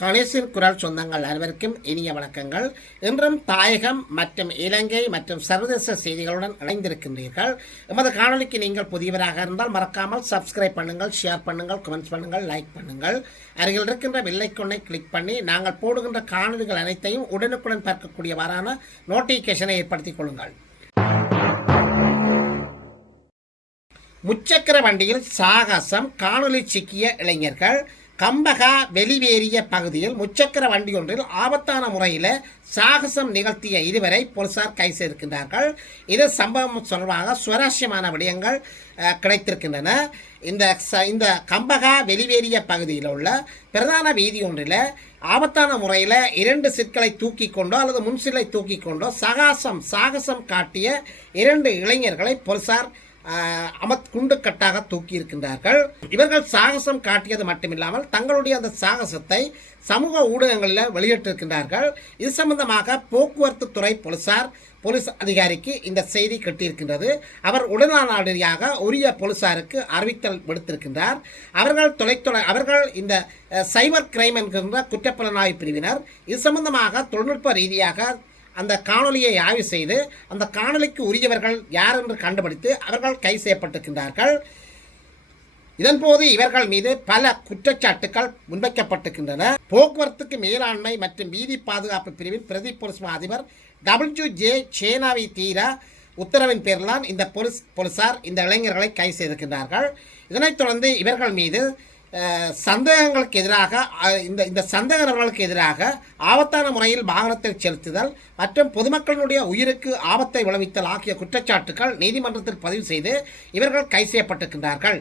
கணேசின் குரல் சொந்தங்கள் அனைவருக்கும் இனிய வணக்கங்கள். இன்றும் தாயகம் மற்றும் இலங்கை மற்றும் சர்வதேச செய்திகளுடன் இணைந்திருக்கின்றீர்கள். எமது காணொலிக்கு நீங்கள் புதியவராக இருந்தால் மறக்காமல் சப்ஸ்கிரைப் பண்ணுங்கள், ஷேர் பண்ணுங்கள், கமெண்ட்ஸ் பண்ணுங்கள், லைக் பண்ணுங்கள். அருகில் இருக்கின்ற பெல்லைக்கொன்னை கிளிக் பண்ணி நாங்கள் போடுகின்ற காணொலிகள் அனைத்தையும் உடனுக்குடன் பார்க்கக்கூடியவாறான நோட்டிஃபிகேஷனை ஏற்படுத்திக் கொள்ளுங்கள். முச்சக்கர வண்டியில் சாகசம், காணொலி சிக்கிய இளைஞர்கள். கம்பகா வெளிவேறிய பகுதியில் முச்சக்கர வண்டி ஒன்றில் ஆபத்தான முறையில் சாகசம் நிகழ்த்திய இருவரை போலீசார் கைது செய்திருக்கின்றார்கள். இது சம்பவம் தொடர்பாக சுவாரஸ்யமான விடயங்கள் கிடைத்திருக்கின்றன. இந்த கம்பகா வெளிவேறிய பகுதியில் உள்ள பிரதான வீதி ஒன்றில் ஆபத்தான முறையில் 2 சிற்களை தூக்கி கொண்டோ அல்லது முன்சிலை தூக்கி கொண்டோ சாகசம் காட்டிய 2 இளைஞர்களை போலீசார் குண்டுக்கட்டாக தூக்கி இருக்கின்றார்கள். இவர்கள் சாகசம் காட்டியது மட்டுமில்லாமல் தங்களுடைய அந்த சாகசத்தை சமூக ஊடகங்களில் வெளியிட்டிருக்கின்றார்கள். இது சம்பந்தமாக போக்குவரத்து துறை போலீஸ் அதிகாரிக்கு இந்த செய்தி கட்டியிருக்கின்றது. அவர் உடனடியாக உரிய போலீசாருக்கு அறிவித்தல் விடுத்திருக்கின்றார். அவர்கள் இந்த சைபர் கிரைம் என்கின்ற குற்றப்புலனாய்வு பிரிவினர் இது சம்பந்தமாக தொழில்நுட்ப ரீதியாக அந்த காணொலியை ஆய்வு செய்து அந்த காணொலிக்கு உரியவர்கள் யார் என்று கண்டுபிடித்து அவர்கள் கைது செய்யப்பட்டிருக்கின்றார்கள். இதன்போது இவர்கள் மீது பல குற்றச்சாட்டுகள் முன்வைக்கப்பட்டிருக்கின்றன. போக்குவரத்துக்கு மேலாண்மை மற்றும் வீதி பாதுகாப்பு பிரிவின் பிரதி போலீஸ் அதிபர் WJ சேனாவி தீரா உத்தரவின் பேரில்தான் இந்த போலீசார் இந்த இளைஞர்களை கைது செய்திருக்கின்றார்கள். இதனைத் தொடர்ந்து இவர்கள் மீது சந்தேகங்களுக்கு எதிராக இந்த சந்தேக நபர்களுக்கு எதிராக ஆபத்தான முறையில் வாகனத்தை செலுத்துதல் மற்றும் பொதுமக்களுடைய உயிருக்கு ஆபத்தை விளைவித்தல் ஆகிய குற்றச்சாட்டுகள் நீதிமன்றத்தில் பதிவு செய்து இவர்கள் கைது செய்யப்பட்டிருக்கின்றார்கள்.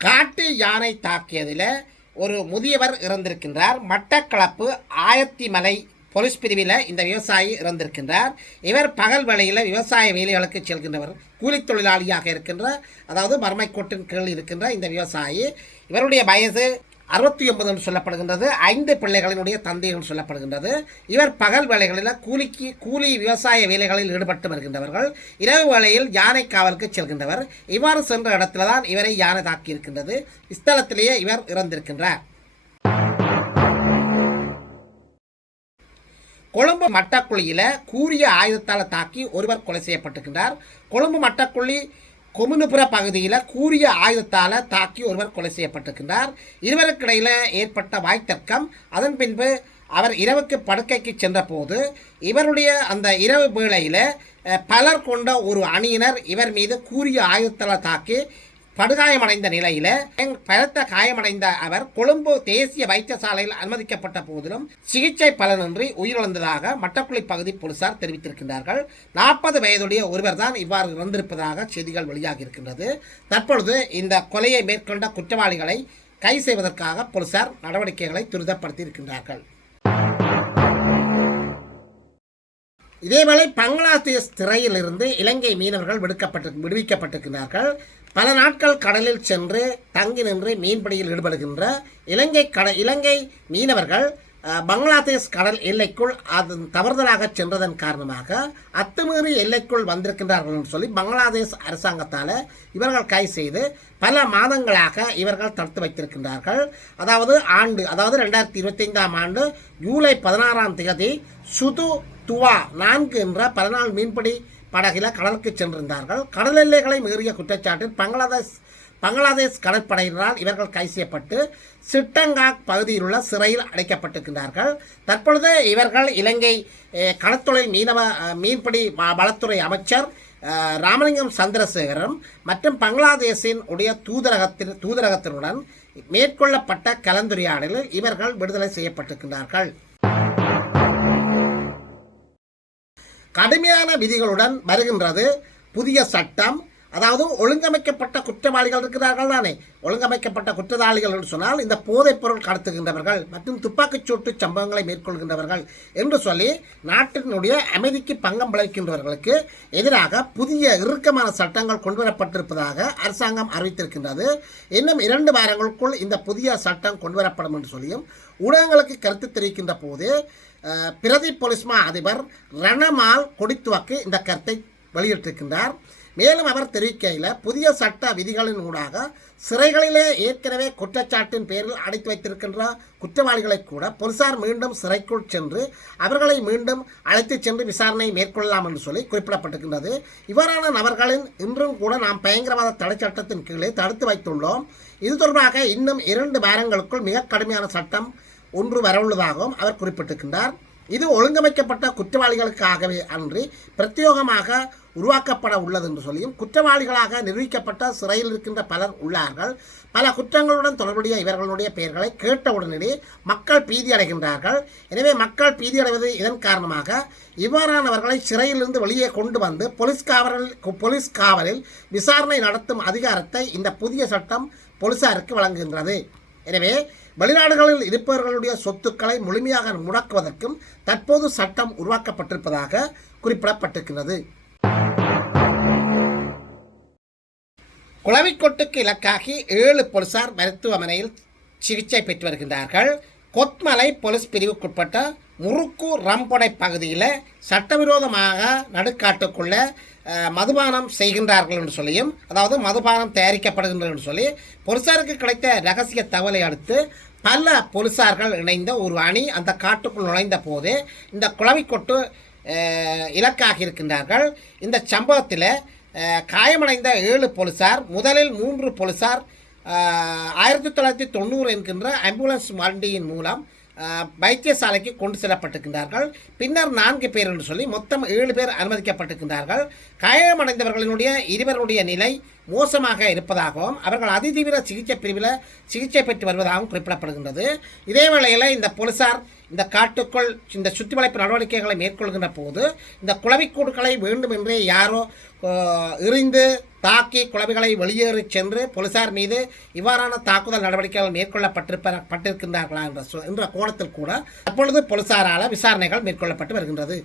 காட்டு யானை தாக்கியதில் ஒரு முதியவர் இறந்திருக்கின்றார். மட்டக்களப்பு ஆயத்திமலை போலீஸ் பிரிவில் இந்த விவசாயி இறந்திருக்கின்றார். இவர் பகல் வேளையில் விவசாய வேலைகளுக்கு செல்கின்றவர், கூலி தொழிலாளியாக இருக்கின்ற, அதாவது வறுமைக்கோட்டின் கீழ் இருக்கின்ற இந்த விவசாயி. இவருடைய வயது 69 என்று சொல்லப்படுகின்றது. 5 பிள்ளைகளினுடைய தந்தை என்று சொல்லப்படுகின்றது. இவர் பகல் வேளைகளில் கூலி விவசாய வேலைகளில் ஈடுபட்டு வருகின்றவர்கள். இரவு வேளையில் யானை காவலுக்கு செல்கின்றவர். இவ்வாறு சென்ற இடத்துல தான் இவரை யானை தாக்கி இருக்கின்றது. இஸ்தலத்திலேயே இவர் இறந்திருக்கின்றார். கொழும்பு மட்டக்குழியில் கூரிய ஆயுதத்தால் தாக்கி ஒருவர் கொலை செய்யப்பட்டிருக்கின்றார். கொழும்பு மட்டக்குழி கொமுனுபுர பகுதியில் கூரிய ஆயுதத்தால் தாக்கி ஒருவர் கொலை செய்யப்பட்டிருக்கின்றார். இருவருக்கு இடையில் ஏற்பட்ட வாய்த்தர்க்கம். அதன் பின்பு அவர் இரவுக்கு படுக்கைக்கு சென்ற போது இவருடைய அந்த இரவு வேளையில் பலர் கொண்ட ஒரு அணியினர் இவர் மீது கூரிய ஆயுதத்தால் தாக்கி படுகாயமடைந்த நிலையில் பலத்த காயமடைந்த அவர் கொழும்பு தேசிய வைத்தியசாலையில் அனுமதிக்கப்பட்ட போதிலும் சிகிச்சை பலனின்றி உயிரிழந்ததாக மட்டக்குழி பகுதி போலீசார் தெரிவித்திருக்கின்றார்கள். 40 வயதுடைய ஒருவர் தான் இவ்வாறு இறந்திருப்பதாக செய்திகள் வெளியாகி இருக்கின்றது. தற்பொழுது இந்த கொலையை மேற்கொண்ட குற்றவாளிகளை கைது செய்வதற்காக போலீசார் நடவடிக்கைகளை துரிதப்படுத்தி இருக்கின்றார்கள். இதேவேளை பங்களாதேஷ் திரையிலிருந்து இலங்கை மீனவர்கள் விடுவிக்கப்பட்டிருக்கிறார்கள். பல நாட்கள் கடலில் சென்று தங்கி நின்று மீன்பிடியில் ஈடுபடுகின்ற இலங்கை மீனவர்கள் பங்களாதேஷ் கடல் எல்லைக்குள் அது தவறுதலாக சென்றதன் காரணமாக அத்துமீறி எல்லைக்குள் வந்திருக்கின்றார்கள் என்று சொல்லி பங்களாதேஷ் அரசாங்கத்தால் இவர்கள் கைது செய்து பல மாதங்களாக இவர்கள் தடுத்து வைத்திருக்கின்றார்கள். அதாவது 2025ஆம் ஆண்டு ஜூலை 16ஆம் தேதி சுது துவா 4 என்ற 14 மீன்பிடி படகில் கடலுக்கு சென்றிருந்தார்கள். கடல் எல்லைகளை மீறிய குற்றச்சாட்டில் பங்களாதேஷ் கடற்படையினரால் இவர்கள் கைது செய்யப்பட்டு சிட்டங்காக் பகுதியில் உள்ள சிறையில் அடைக்கப்பட்டிருக்கின்றார்கள். தற்பொழுது இவர்கள் இலங்கை கடற்தொழில் மீன்பிடி வளத்துறை அமைச்சர் ராமலிங்கம் சந்திரசேகரன் மற்றும் பங்களாதேஷின் உடைய தூதரகத்தினுடன் மேற்கொள்ளப்பட்ட கலந்துரையாடலில் இவர்கள் விடுதலை செய்யப்பட்டிருக்கின்றார்கள். கடுமையான விதிகளுடன் வருகின்றது புதிய சட்டம். அதாவது ஒழுங்கமைக்கப்பட்ட குற்றவாளிகள் இருக்கிறார்கள் தானே, ஒழுங்கமைக்கப்பட்ட குற்றவாளிகள் என்று சொன்னால் இந்த போதைப் பொருள் கடத்துகின்றவர்கள் மற்றும் துப்பாக்கிச்சூட்டு சம்பவங்களை மேற்கொள்கின்றவர்கள் என்று சொல்லி நாட்டினுடைய அமைதிக்கு பங்கம் விளைவிக்கின்றவர்களுக்கு எதிராக புதிய இறுக்கமான சட்டங்கள் கொண்டுவரப்பட்டிருப்பதாக அரசாங்கம் அறிவித்திருக்கின்றது. இன்னும் 2 வாரங்களுக்குள் இந்த புதிய சட்டம் கொண்டுவரப்படும் என்று சொல்லியும் ஊடகங்களுக்கு கருத்து தெரிவிக்கின்ற போது பிரதி போலீஸ் அதிபர் ரணமால் கொடித்துவக்கு இந்த கருத்தை வெளியிட்டிருக்கின்றார். மேலும் அவர் தெரிவிக்கையில் புதிய சட்ட விதிகளின் ஊடாக சிறைகளிலே ஏற்கனவே குற்றச்சாட்டின் பேரில் அடைத்து வைத்திருக்கின்ற குற்றவாளிகளை கூட போலீசார் மீண்டும் சிறைக்குள் சென்று அவர்களை மீண்டும் அழைத்து சென்று விசாரணை மேற்கொள்ளலாம் என்று சொல்லி குறிப்பிடப்பட்டிருக்கின்றது. இவ்வாறான நபர்களின் இன்றும் கூட நாம் பயங்கரவாத தடை சட்டத்தின் கீழே தடுத்து வைத்துள்ளோம். இது தொடர்பாக இன்னும் 2 வாரங்களுக்குள் மிக கடுமையான சட்டம் ஒன்று வரவுள்ளதாகவும் அவர் குறிப்பிட்டிருக்கின்றார். இது ஒழுங்கமைக்கப்பட்ட குற்றவாளிகளுக்காகவே அன்றி பிரத்யேகமாக உருவாக்கப்பட உள்ளது என்று சொல்லியும் குற்றவாளிகளாக நிரூபிக்கப்பட்ட சிறையில் இருக்கின்ற பலர் உள்ளார்கள். பல குற்றங்களுடன் தொடர்புடைய இவர்களுடைய பெயர்களை கேட்டவுடனே மக்கள் பீதி அடைகின்றார்கள். எனவே மக்கள் பீதி அடைவது இதன் காரணமாக இவ்வாறானவர்களை சிறையிலிருந்து வெளியே கொண்டு வந்து போலீஸ் காவலில் விசாரணை நடத்தும் அதிகாரத்தை இந்த புதிய சட்டம் போலீசாருக்கு வழங்குகின்றது. எனவே வெளிநாடுகளில் இருப்பவர்களுடைய சொத்துக்களை முழுமையாக முடக்குவதற்கும் தற்போது சட்டம் உருவாக்கப்பட்டிருப்பதாக குறிப்பிடப்பட்டிருக்கிறது. குளவிக்கொட்டுக்கு இலக்காகி 7 போலீசார் மருத்துவமனையில் சிகிச்சை பெற்று வருகின்றார்கள். கொத்மலை போலீஸ் பிரிவுக்குட்பட்ட முறுக்கு ரம்பொடை பகுதியில் சட்டவிரோதமாக நடுக்காட்டுக்குள்ள மதுபானம் செய்கின்றார்கள் என்று சொல்லியும், அதாவது மதுபானம் தயாரிக்கப்படுகின்றது என்று சொல்லி போலீசாருக்கு கிடைத்த ரகசிய தகவலை அடுத்து பல போலீசார்கள் இணைந்த ஒரு அணி அந்த காட்டுக்குள் நுழைந்த போது இந்த குளவிக்கொட்டு இலக்காக இருக்கின்றார்கள். இந்த சம்பவத்தில் காயமடைந்த 7 போலீசார், முதலில் 3 போலீசார் 1990 என்கின்ற ஆம்புலன்ஸ் வண்டியின் மூலம் வைத்தியசாலைக்கு கொண்டு செல்லப்பட்டிருக்கின்றார்கள். பின்னர் 4 பேர் என்று சொல்லி மொத்தம் 7 பேர் அனுமதிக்கப்பட்டிருக்கின்றார்கள். காயமடைந்தவர்களுடைய 2 நிலை மோசமாக இருப்பதாகவும் அவர்கள் அதிதீவிர சிகிச்சை பிரிவில் சிகிச்சை பெற்று வருவதாகவும் குறிப்பிடப்படுகின்றது. இதே வேளையில் இந்த போலீசார் இந்த காட்டுக்குள் இந்த சுற்றிவளைப்பு நடவடிக்கைகளை மேற்கொள்கின்ற போது இந்த குளவிக்கூடுகளை வேண்டுமென்றே யாரோ எறிந்து தாக்கி குளவிகளை வெளியேறி சென்று போலீசார் மீது இவ்வாறான தாக்குதல் நடவடிக்கைகள் மேற்கொள்ளப்பட்டிருக்கின்றார்களா என்ற கோணத்தில் கூட அப்பொழுது போலீசாரால் விசாரணைகள் மேற்கொள்ளப்பட்டு வருகின்றது.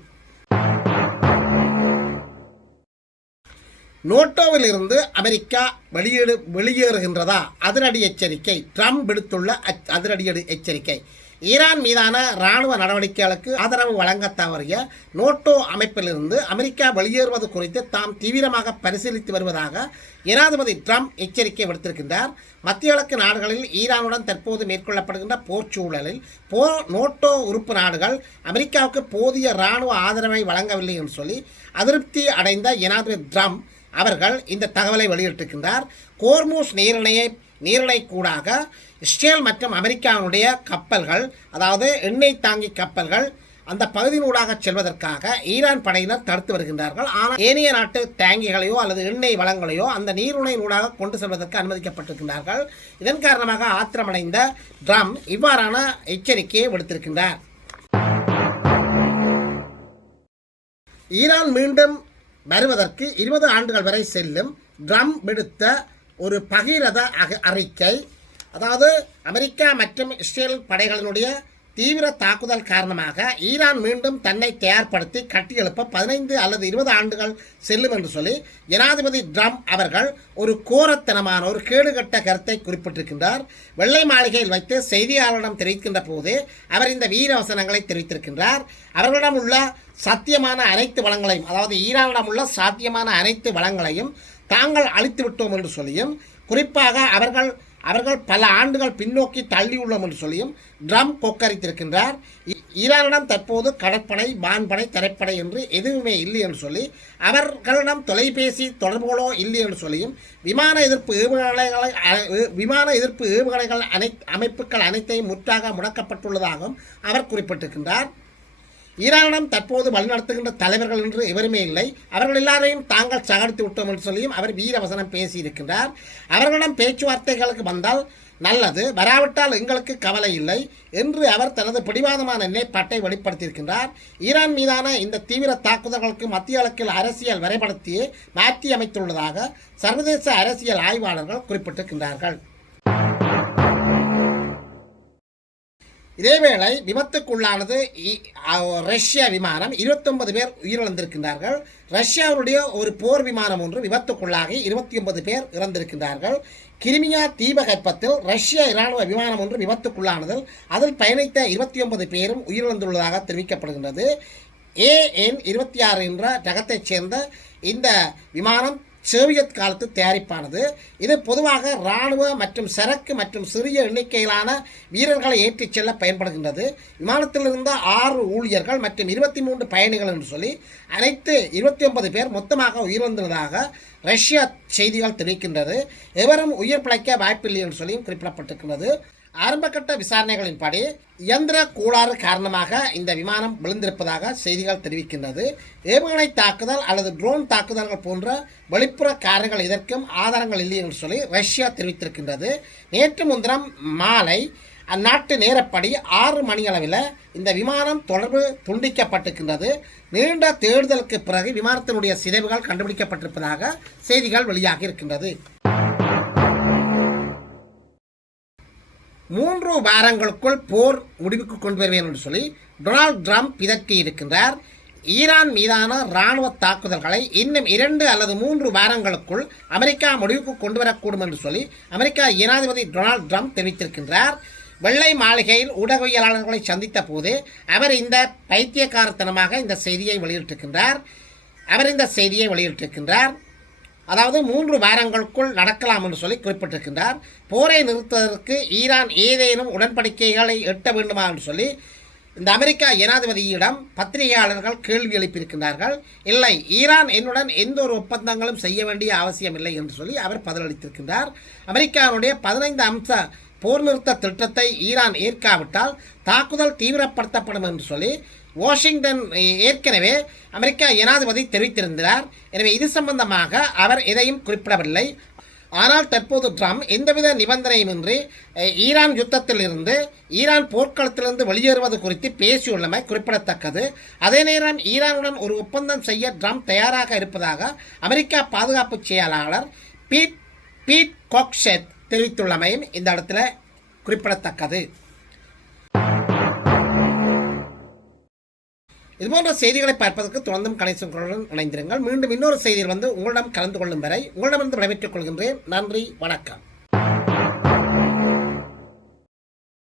நேட்டோவில் இருந்து அமெரிக்கா வெளியேறுகின்றதா? அதிரடி எச்சரிக்கை. ட்ரம்ப் விடுத்துள்ள அதிரடி எச்சரிக்கை. ஈரான் மீதான இராணுவ நடவடிக்கைகளுக்கு ஆதரவு வழங்க தவறிய நேட்டோ அமைப்பிலிருந்து அமெரிக்கா வெளியேறுவது குறித்து தாம் தீவிரமாக பரிசீலித்து வருவதாக ஜனாதிபதி ட்ரம்ப் எச்சரிக்கை விடுத்திருக்கின்றார். மத்திய கிழக்கு நாடுகளில் ஈரானுடன் தற்போது மேற்கொள்ளப்படுகின்ற போர் சூழலில் நேட்டோ உறுப்பு நாடுகள் அமெரிக்காவுக்கு போதிய இராணுவ ஆதரவை வழங்கவில்லை என்று சொல்லி அதிருப்தி அடைந்த ஜனாதிபதி ட்ரம்ப் அவர்கள் இந்த தகவலை வெளியிட்டிருக்கின்றார். கோர்மூஸ் நீரிணை கூடாக இஸ்ரேல் மற்றும் அமெரிக்காவுடைய கப்பல்கள், அதாவது எண்ணெய் தாங்கி கப்பல்கள் அந்த பகுதியினூடாக செல்வதற்காக ஈரான் படையினர் தடுத்து வருகின்றார்கள். ஆனால் ஏனைய நாட்டு டேங்கிகளையோ அல்லது எண்ணெய் வளங்களையோ அந்த நீரிணையினூடாக கொண்டு செல்வதற்கு அனுமதிக்கப்பட்டிருக்கின்றார்கள். இதன் காரணமாக ஆத்திரமடைந்த ட்ரம்ப் இவ்வாறான எச்சரிக்கையை விடுத்திருக்கின்றார். ஈரான் மீண்டும் வருவதற்கு 20 ஆண்டுகள் வரை செல்லும் ட்ரம்ப் விடுத்த ஒரு பகிரத அறிக்கை. அதாவது அமெரிக்கா மற்றும் இஸ்ரேல் படைகளினுடைய தீவிர தாக்குதல் காரணமாக ஈரான் மீண்டும் தன்னை தயார்படுத்தி கட்டியெழுப்ப 15 அல்லது 20 ஆண்டுகள் செல்லும் என்று சொல்லி ஜனாதிபதி ட்ரம்ப் அவர்கள் ஒரு கோரத்தனமான ஒரு கேடுகட்ட கருத்தை குறிப்பிட்டிருக்கின்றார். வெள்ளை மாளிகையில் வைத்து செய்தியாளரிடம் தெரிவிக்கின்ற போது அவர் இந்த வீரவசனங்களை தெரிவித்திருக்கின்றார். அவர்களிடம் உள்ள சாத்தியமான அனைத்து வளங்களையும், அதாவது ஈரானிடம் உள்ள சாத்தியமான அனைத்து வளங்களையும் தாங்கள் அழித்து விட்டோம் என்று சொல்லியும், குறிப்பாக அவர்கள் பல ஆண்டுகள் பின்னோக்கி தள்ளியுள்ளோம் என்று சொல்லியும் ட்ரம்ப் கொக்கரித்திருக்கின்றார். ஈரானிடம் தற்போது கடற்படை, வான்படை, தரைப்படை என்று எதுவுமே இல்லை என்று சொல்லி, அவர்களிடம் தொலைபேசி தொடர்புகளோ இல்லை என்று சொல்லியும், விமான எதிர்ப்பு ஏவுகணைகள் அமைப்புகள் அனைத்தையும் முற்றாக முடக்கப்பட்டுள்ளதாகவும் அவர் குறிப்பிட்டிருக்கின்றார். ஈரானிடம் தற்போது வழிநடத்துகின்ற தலைவர்கள் என்று எவருமே இல்லை, அவர்கள் எல்லாரையும் தாங்கள் சகடித்து விட்டோம் என்று சொல்லியும் அவர் வீரவசனம் பேசியிருக்கின்றார். அவர்களிடம் பேச்சுவார்த்தைகளுக்கு வந்தால் நல்லது, வராவிட்டால் எங்களுக்கு கவலை இல்லை என்று அவர் தனது பிடிவாதமான நிலைப்பாட்டை வெளிப்படுத்தியிருக்கின்றார். ஈரான் மீதான இந்த தீவிர தாக்குதல்களுக்கு மத்திய கிழக்கில் அரசியல் வரைபடத்தையே மாற்றி அமைத்துள்ளதாக சர்வதேச அரசியல் ஆய்வாளர்கள் குறிப்பிட்டிருக்கின்றார்கள். இதேவேளை விபத்துக்குள்ளானது ரஷ்ய விமானம். 29 பேர் உயிரிழந்திருக்கின்றார்கள். ரஷ்யாவுடைய ஒரு போர் விமானம் ஒன்று விபத்துக்குள்ளாகி 29 பேர் இறந்திருக்கின்றார்கள். கிரிமியா தீபகற்பத்தில் ரஷ்ய இராணுவ விமானம் ஒன்று விபத்துக்குள்ளானதில் அதில் பயணித்த 29 பேரும் உயிரிழந்துள்ளதாக தெரிவிக்கப்படுகின்றது. AN-26 என்ற ரகத்தைச் சேர்ந்த இந்த விமானம் சோவியத் காலத்து தயாரிப்பானது. இது பொதுவாக இராணுவ மற்றும் சரக்கு மற்றும் சிறிய எண்ணிக்கையிலான வீரர்களை ஏற்றிச் செல்ல பயன்படுகின்றது. விமானத்தில் இருந்த 6 ஊழியர்கள் மற்றும் 23 பயணிகள் என்று சொல்லி அனைத்து 29 பேர் மொத்தமாக உயிரிழந்ததாக ரஷ்யா செய்திகள் தெரிவிக்கின்றது. எவரும் உயிர் பிழைக்க வாய்ப்பில்லை என்று சொல்லியும் குறிப்பிடப்பட்டிருக்கிறது. ஆரம்பகட்ட விசாரணைகளின்படி இயந்திர கோளாறு காரணமாக இந்த விமானம் விழுந்திருப்பதாக செய்திகள் தெரிவிக்கின்றது. ஏவுகணை தாக்குதல் அல்லது ட்ரோன் தாக்குதல்கள் போன்ற வெளிப்புற காரணங்கள் இதற்கும் ஆதாரங்கள் இல்லை என்று சொல்லி ரஷ்யா தெரிவித்திருக்கின்றது. நேற்று முன்தினம் மாலை அந்நாட்டு நேரப்படி 6 மணியளவில் இந்த விமானம் தொடர்பு துண்டிக்கப்பட்டிருக்கின்றது. நீண்ட தேடுதலுக்கு பிறகு விமானத்தினுடைய சிதைவுகள் கண்டுபிடிக்கப்பட்டிருப்பதாக செய்திகள் வெளியாகி இருக்கின்றது. 3 வாரங்களுக்குள் போர் முடிவுக்கு கொண்டு வருவேன் என்று சொல்லி டொனால்ட் ட்ரம்ப் பிதற்றி இருக்கின்றார். ஈரான் மீதான இராணுவ தாக்குதல்களை இன்னும் 2 அல்லது 3 வாரங்களுக்குள் அமெரிக்கா முடிவுக்கு கொண்டு வரக்கூடும் என்று சொல்லி அமெரிக்கா ஜனாதிபதி டொனால்ட் ட்ரம்ப் தெரிவித்திருக்கின்றார். வெள்ளை மாளிகையில் ஊடகவியலாளர்களை சந்தித்த போது அவர் இந்த பைத்தியக்காரத்தனமாக இந்த செய்தியை வெளியிட்டிருக்கின்றார். அதாவது 3 வாரங்களுக்குள் நடக்கலாம் என்று சொல்லி குறிப்பிட்டிருக்கின்றார். போரை நிறுத்துவதற்கு ஈரான் ஏதேனும் உடன்படிக்கைகளை எட்ட வேண்டுமா என்று சொல்லி இந்த அமெரிக்கா ஜனாதிபதியிடம் பத்திரிகையாளர்கள் கேள்வி எழுப்பியிருக்கின்றார்கள். இல்லை, ஈரான் என்னுடன் எந்த ஒரு ஒப்பந்தங்களும் செய்ய வேண்டிய அவசியம் இல்லை என்று சொல்லி அவர் பதிலளித்திருக்கின்றார். அமெரிக்காவுடைய 15 அம்ச போர் நிறுத்த திட்டத்தை ஈரான் ஏற்காவிட்டால் தாக்குதல் தீவிரப்படுத்தப்படும் என்று சொல்லி வாஷிங்டன் ஏற்கனவே அமெரிக்கா ஜனாதிபதி தெரிவித்திருந்தார். எனவே இது சம்பந்தமாக அவர் எதையும் குறிப்பிடவில்லை. ஆனால் தற்போது ட்ரம்ப் எந்தவித நிபந்தனையுமின்றி ஈரான் யுத்தத்திலிருந்து ஈரான் போர்க்களத்திலிருந்து வெளியேறுவது குறித்து பேசியுள்ளமை குறிப்பிடத்தக்கது. அதே நேரம் ஈரானுடன் ஒரு ஒப்பந்தம் செய்ய ட்ரம்ப் தயாராக இருப்பதாக அமெரிக்கா பாதுகாப்பு செயலாளர் பீட் கோக்ஷெட் தெரிவித்துள்ளமையும் இந்த இடத்துல குறிப்பிடத்தக்கது. இதுபோன்ற செய்திகளை பார்ப்பதற்கு தொடர்ந்தும் கணேசன் இணைந்திருங்கள். மீண்டும் இன்னொரு செய்தியில் உங்களிடம் கலந்து கொள்ளும் வரை உங்களிடமிருந்து விடைபெற்றுக் கொள்கின்றேன். நன்றி, வணக்கம்.